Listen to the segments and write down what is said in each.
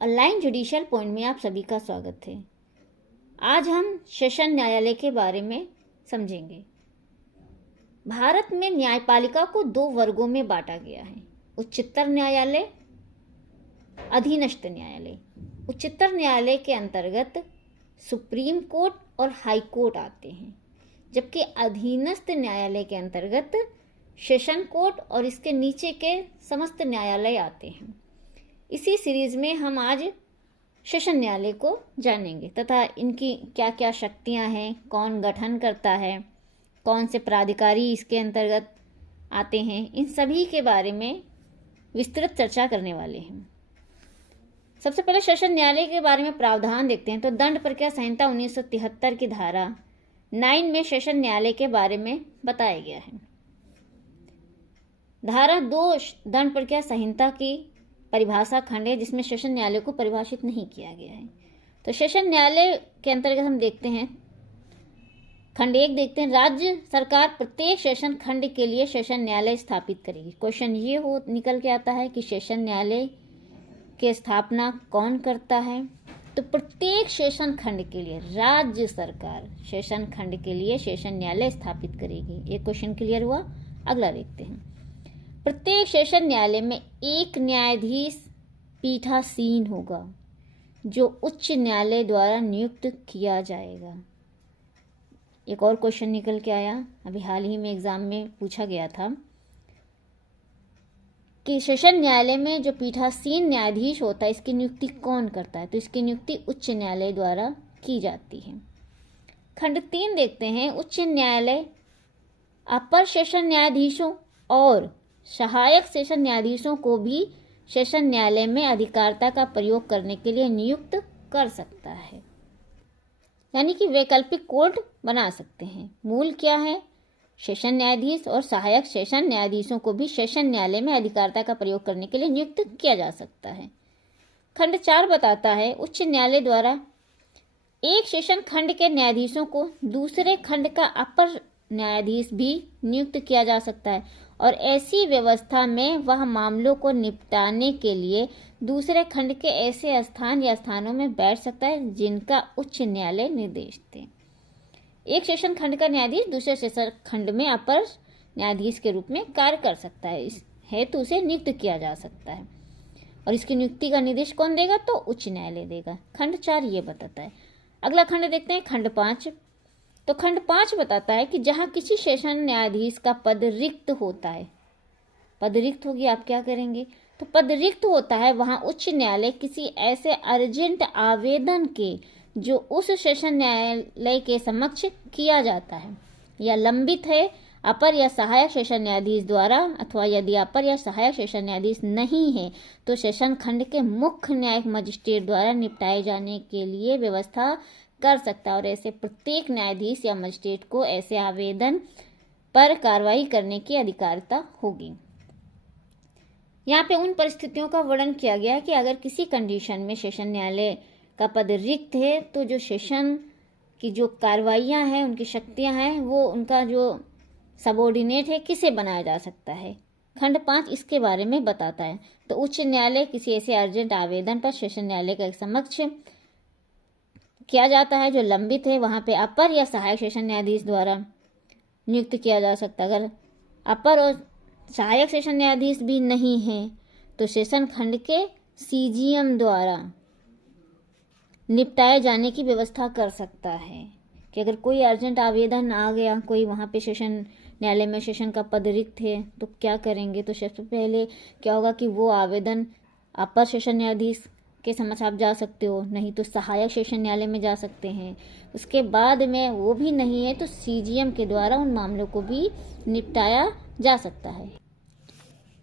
Online judicial point में आप सभी का स्वागत है। आज हम सेशन न्यायालय के बारे में समझेंगे। भारत में न्यायपालिका को दो वर्गों में बांटा गया है, उच्चतर न्यायालय, अधीनस्थ न्यायालय। उच्चतर न्यायालय के अंतर्गत सुप्रीम कोर्ट और हाई कोर्ट आते हैं, जबकि अधीनस्थ न्यायालय के अंतर्गत सेशन कोर्ट और इसके नीचे के समस्त न्यायालय आते हैं। इसी सीरीज में हम आज सेशन न्यायालय को जानेंगे तथा इनकी क्या क्या शक्तियां हैं, कौन गठन करता है, कौन से प्राधिकारी इसके अंतर्गत आते हैं, इन सभी के बारे में विस्तृत चर्चा करने वाले हैं। सबसे पहले सेशन न्यायालय के बारे में प्रावधान देखते हैं। तो दंड प्रक्रिया संहिता 1973 की धारा 9 में सेशन न्यायालय के बारे में बताया गया है। धारा 2 दंड प्रक्रिया संहिता की परिभाषा खंड है, जिसमें सेशन न्यायालय को परिभाषित नहीं किया गया है। तो सेशन न्यायालय के अंतर्गत हम देखते हैं खंड 1 देखते हैं। राज्य सरकार प्रत्येक सेशन खंड के लिए सेशन न्यायालय स्थापित करेगी। क्वेश्चन ये हो निकल के आता है कि सेशन न्यायालय की स्थापना कौन करता है। तो प्रत्येक सेशन खंड के लिए राज्य सरकार सेशन खंड के लिए सेशन न्यायालय स्थापित करेगी। एक क्वेश्चन क्लियर हुआ। अगला देखते हैं। प्रत्येक सेशन न्यायालय में एक न्यायाधीश पीठासीन होगा, जो उच्च न्यायालय द्वारा नियुक्त किया जाएगा। एक और क्वेश्चन निकल के आया, अभी हाल ही में एग्जाम में पूछा गया था कि सेशन न्यायालय में जो पीठासीन न्यायाधीश होता है, इसकी नियुक्ति कौन करता है। तो इसकी नियुक्ति उच्च न्यायालय द्वारा की जाती है। खंड 3 देखते हैं। उच्च न्यायालय अपर सेशन न्यायाधीशों और सहायक सेशन न्यायाधीशों को भी सेशन न्यायालय में अधिकारिता का प्रयोग करने के लिए नियुक्त कर सकता है, यानी कि वैकल्पिक कोर्ट बना सकते हैं। मूल क्या है? सेशन न्यायाधीश और सहायक सेशन न्यायाधीशों को भी सेशन न्यायालय में अधिकारिता का प्रयोग करने के लिए नियुक्त किया जा सकता है। खंड 4 बताता है उच्च न्यायालय द्वारा एक सेशन खंड के न्यायाधीशों को दूसरे खंड का अपर न्यायाधीश भी नियुक्त किया जा सकता है, और ऐसी व्यवस्था में वह मामलों को निपटाने के लिए दूसरे खंड के ऐसे स्थान या स्थानों में बैठ सकता है जिनका उच्च न्यायालय निर्देश दे। एक सेशन खंड का न्यायाधीश दूसरे सेशन खंड में अपर न्यायाधीश के रूप में कार्य कर सकता है तो उसे नियुक्त किया जा सकता है, और इसकी नियुक्ति का निर्देश कौन देगा? तो उच्च न्यायालय देगा। खंड 4 ये बताता है। अगला खंड देखते हैं, खंड 5। तो खंड 5 बताता है कि जहां किसी सेशन न्यायाधीश का पद रिक्त होता है, पद रिक्त होगी, आप क्या करेंगे? तो पद रिक्त होता है, वहां उच्च न्यायालय किसी ऐसे अर्जेंट आवेदन के जो उस सेशन न्यायालय के समक्ष किया जाता है या लंबित है, अपर या सहायक सेशन न्यायाधीश द्वारा, अथवा यदि अपर या सहायक सेशन न्यायाधीश नहीं है तो सेशन खंड के मुख्य न्यायिक मजिस्ट्रेट द्वारा निपटाए जाने के लिए व्यवस्था कर सकता है। और ऐसे प्रत्येक न्यायाधीश या मजिस्ट्रेट को ऐसे आवेदन पर कार्रवाई करने की अधिकारिता होगी। यहाँ पे उन परिस्थितियों का वर्णन किया गया है कि अगर किसी कंडीशन में सेशन न्यायालय का पद रिक्त है तो जो सेशन की जो कार्रवाइयाँ हैं, उनकी शक्तियाँ हैं, वो उनका जो सबऑर्डिनेट है किसे बनाया जा सकता है। खंड 5 इसके बारे में बताता है। तो उच्च न्यायालय किसी ऐसे अर्जेंट आवेदन पर सेशन न्यायालय के समक्ष किया जाता है जो लंबित है, वहाँ पे अपर या सहायक सेशन न्यायाधीश द्वारा नियुक्त किया जा सकता है। अगर अपर और सहायक सेशन न्यायाधीश भी नहीं है तो सेशन खंड के सीजीएम द्वारा निपटाए जाने की व्यवस्था कर सकता है कि अगर कोई अर्जेंट आवेदन आ गया, कोई वहाँ पे सेशन न्यायालय में सेशन का पद रिक्त है, तो क्या करेंगे? तो सबसे पहले क्या होगा कि वो आवेदन अपर सेशन न्यायाधीश के समक्ष आप जा सकते हो, नहीं तो सहायक सेशन न्यायालय में जा सकते हैं। उसके बाद में वो भी नहीं है तो सीजीएम के द्वारा उन मामलों को भी निपटाया जा सकता है।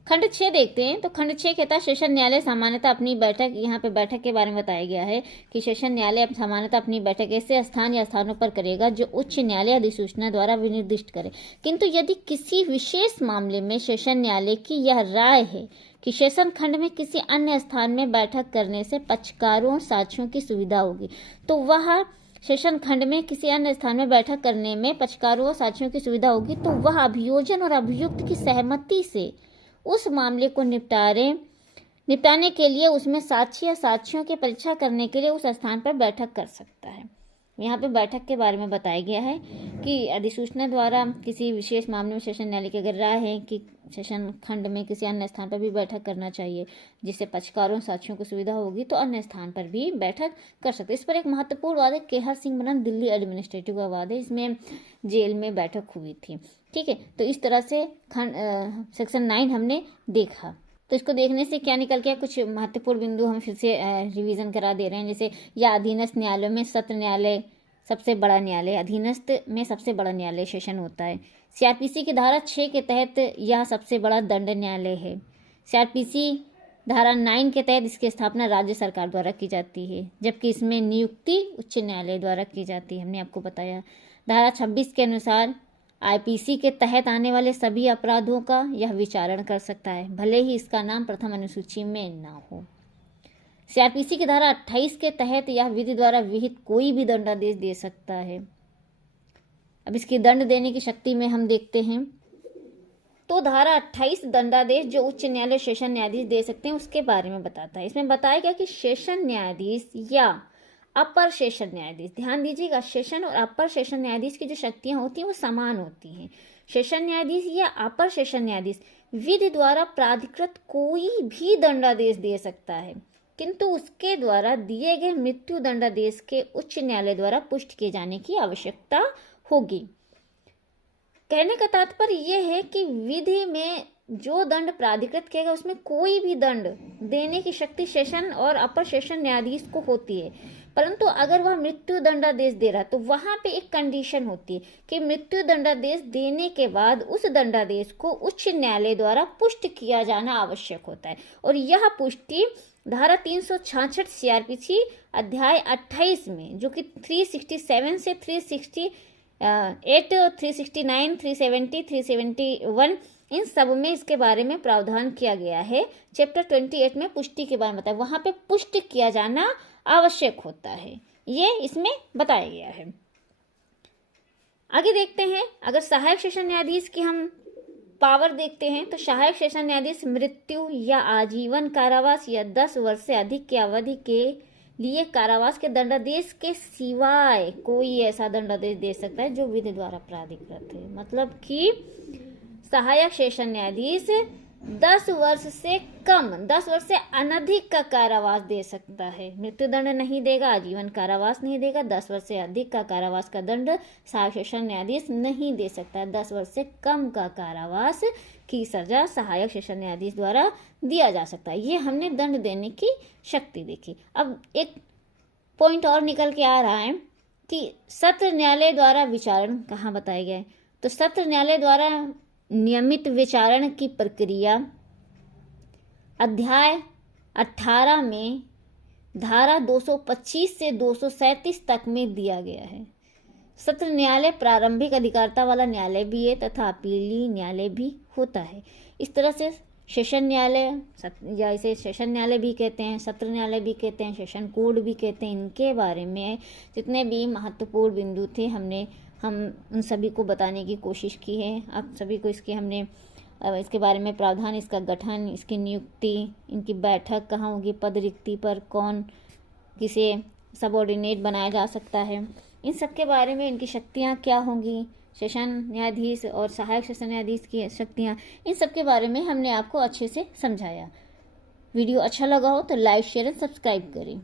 खंड 6 देखते हैं। तो खंड 6 कहता है सेशन न्यायालय सामान्यतः अपनी बैठक, यहाँ पे बैठक के बारे में बताया गया है कि सेशन न्यायालय सामान्यतः अपनी बैठक ऐसे स्थान या स्थानों पर करेगा जो उच्च न्यायालय अधिसूचना द्वारा विनिर्दिष्ट करे। किंतु यदि किसी विशेष मामले में सेशन न्यायालय की यह राय है कि सेशन खंड में किसी अन्य स्थान में बैठक करने से पक्षकारों साक्षियों की सुविधा होगी, तो वह सेशन खंड में किसी अन्य स्थान में बैठक करने में पक्षकारों और साक्षियों की सुविधा होगी, तो वह अभियोजन और अभियुक्त की सहमति से उस मामले को निपटारे निपटाने के लिए उसमें साक्षी या साक्ष्यों की परीक्षा करने के लिए उस स्थान पर बैठक कर सकता है। यहाँ पे बैठक के बारे में बताया गया है कि अधिसूचना द्वारा किसी विशेष मामले में सेशन न्यायालय की अगर राय है कि सेशन खंड में किसी अन्य स्थान पर भी बैठक करना चाहिए, जिससे पक्षकारों साक्षियों को सुविधा होगी, तो अन्य स्थान पर भी बैठक कर सकते। इस पर एक महत्वपूर्ण वाद है केहर सिंह बनन दिल्ली एडमिनिस्ट्रेटिव का वाद है, इसमें जेल में बैठक हुई थी। ठीक है, तो इस तरह से सेक्शन 9 हमने देखा। तो इसको देखने से क्या निकल गया, कुछ महत्वपूर्ण बिंदु हम फिर से रिवीजन करा दे रहे हैं। जैसे या अधीनस्थ न्यायालयों में सत्र न्यायालय सबसे बड़ा न्यायालय, अधीनस्थ में सबसे बड़ा न्यायालय सेशन होता है। सीआरपीसी की धारा 6 के तहत यह सबसे बड़ा दंड न्यायालय है। सीआरपीसी धारा 9 के तहत इसकी स्थापना राज्य सरकार द्वारा की जाती है, जबकि इसमें नियुक्ति उच्च न्यायालय द्वारा की जाती है, हमने आपको बताया। धारा 26 के अनुसार आईपीसी के तहत आने वाले सभी अपराधों का यह विचारण कर सकता है, भले ही इसका नाम प्रथम अनुसूची में ना हो। सीआरपीसी की धारा 28 के तहत यह विधि द्वारा विहित कोई भी दंडादेश दे सकता है। अब इसकी दंड देने की शक्ति में हम देखते हैं तो धारा 28 दंडादेश जो उच्च न्यायालय सेशन न्यायाधीश दे सकते हैं उसके बारे में बताता है। इसमें बताया गया कि सेशन न्यायाधीश या अपर सेशन न्यायाधीश, ध्यान दीजिएगा, सेशन और अपर सेशन न्यायाधीश की जो शक्तियां होती हैं वो समान होती हैं। सेशन न्यायाधीश या अपर सेशन न्यायाधीश विधि द्वारा प्राधिकृत कोई भी दंडादेश दे सकता है, किंतु उसके द्वारा दिए गए मृत्यु दंडादेश के उच्च न्यायालय द्वारा पुष्टि किए जाने की आवश्यकता होगी। कहने का तात्पर्य यह है कि विधि में जो दंड प्राधिकृत किया गया उसमें कोई भी दंड देने की शक्ति सेशन और अपर सेशन न्यायाधीश को होती है, परंतु अगर वह मृत्यु दंडादेश दे रहा है तो वहां पे एक कंडीशन होती है कि मृत्यु दंडादेश देने के बाद उस दंडादेश को उच्च न्यायालय द्वारा पुष्ट किया जाना आवश्यक होता है। और यह पुष्टि धारा 366 सीआरपीसी अध्याय 28 में, जो कि 367 से 368, 369, 370, 371 इन सब में इसके बारे में प्रावधान किया गया है। चैप्टर 28 में पुष्टि के बारे में बताया, वहां पे पुष्ट किया जाना आवश्यक होता है, ये इसमें बताया गया है। आगे देखते हैं, अगर सहायक सेशन न्यायाधीश की हम पावर देखते हैं तो सहायक सेशन न्यायाधीश मृत्यु या आजीवन कारावास या 10 वर्ष से अधिक की अवधि के लिए कारावास के दंडादेश के सिवाय कोई ऐसा दंडादेश दे सकता है जो विधि द्वारा प्राधिकृत है। मतलब कि सहायक सेशन न्यायाधीश 10 वर्ष से कम, 10 वर्ष से अनधिक का कारावास दे सकता है। मृत्यु दंड नहीं देगा, आजीवन कारावास नहीं देगा। 10 वर्ष से अधिक का कारावास का दंड सहायक सेशन न्यायाधीश नहीं दे सकता है। 10 वर्ष से कम का कारावास की सजा सहायक सेशन न्यायाधीश द्वारा दिया जा सकता है। ये हमने दंड देने की शक्ति देखी। अब एक पॉइंट और निकल के आ रहा है कि सत्र न्यायालय द्वारा विचारण कहाँ बताया गया है। तो सत्र न्यायालय द्वारा नियमित विचारण की प्रक्रिया अध्याय 18 में धारा 225 से 237 तक में दिया गया है। सत्र न्यायालय प्रारंभिक अधिकारिता वाला न्यायालय भी है तथा अपीली न्यायालय भी होता है। इस तरह से सेशन न्यायालय, या इसे सेशन न्यायालय भी कहते हैं, सत्र न्यायालय भी कहते हैं, सेशन कोर्ट भी कहते हैं, इनके बारे में जितने भी महत्वपूर्ण बिंदु थे हम उन सभी को बताने की कोशिश की है। आप सभी को हमने इसके बारे में प्रावधान, इसका गठन, इसकी नियुक्ति, इनकी बैठक कहाँ होगी, पद रिक्ति पर कौन किसे सबऑर्डिनेट बनाया जा सकता है, इन सब के बारे में, इनकी शक्तियाँ क्या होंगी, सेशन न्यायाधीश और सहायक सेशन न्यायाधीश की शक्तियाँ, इन सब के बारे में हमने आपको अच्छे से समझाया। वीडियो अच्छा लगा हो तो लाइक, शेयर और सब्सक्राइब करें।